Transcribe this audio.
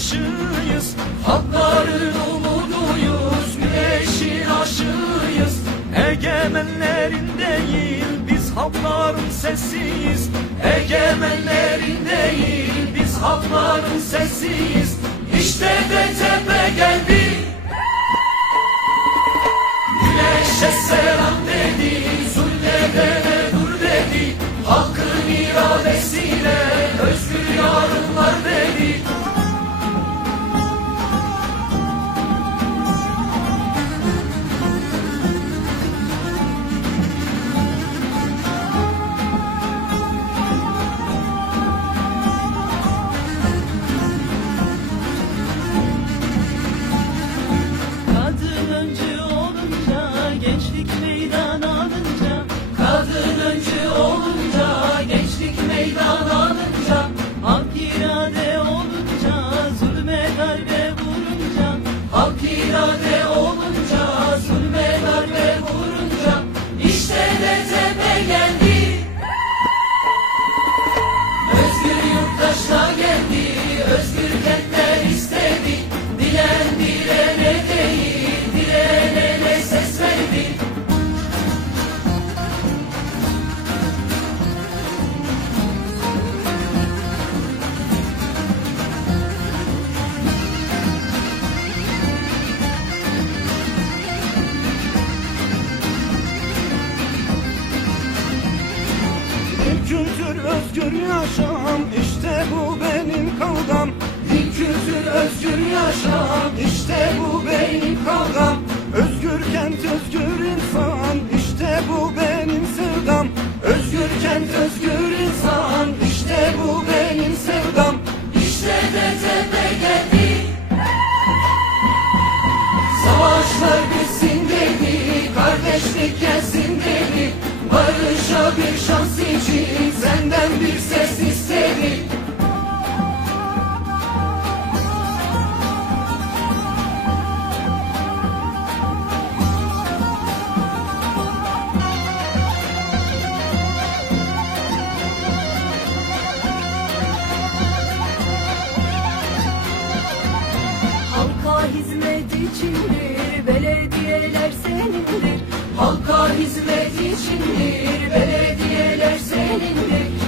taşıyız, halkların umuduyuz, güneşin aşığıyız. Egemenlerin değil, biz halkların sesiyiz. Egemenlerin değil, biz halkların sesiyiz. İşte DTP geldi, güneşe selam dedi, zulmedene dur dedi. Halkın iradesiyle özgür yarınlar dedi. Kadın öncü olunca, gençlik meydan alınca, Kadın öncü olunca, gençlik meydan alınca, halk irade olunca, zulme darbe vurunca, halk irade olunca, zulme darbe vurunca, işte DTP geldi. Özgür yurttaşla geldi, özgür kentler istedi. Dilen dilene değil, dilenene ses verdi. Bir kültür özgür yaşam, işte bu benim kavgam. Bir kültür özgür yaşam, işte bu benim kavgam. Özgür kent, özgür insan, işte bu benim sevdam. Özgür kent, özgür insan, işte bu benim sevdam. İşte DTP geldi, savaşlar bitsin dedi, kardeşlik gelsin dedi. Barışa bir şans için senden bir ses istedi. halka hizmet içindir, belediyeler senindir. Halka hizmet içindir, belediyeler senindir.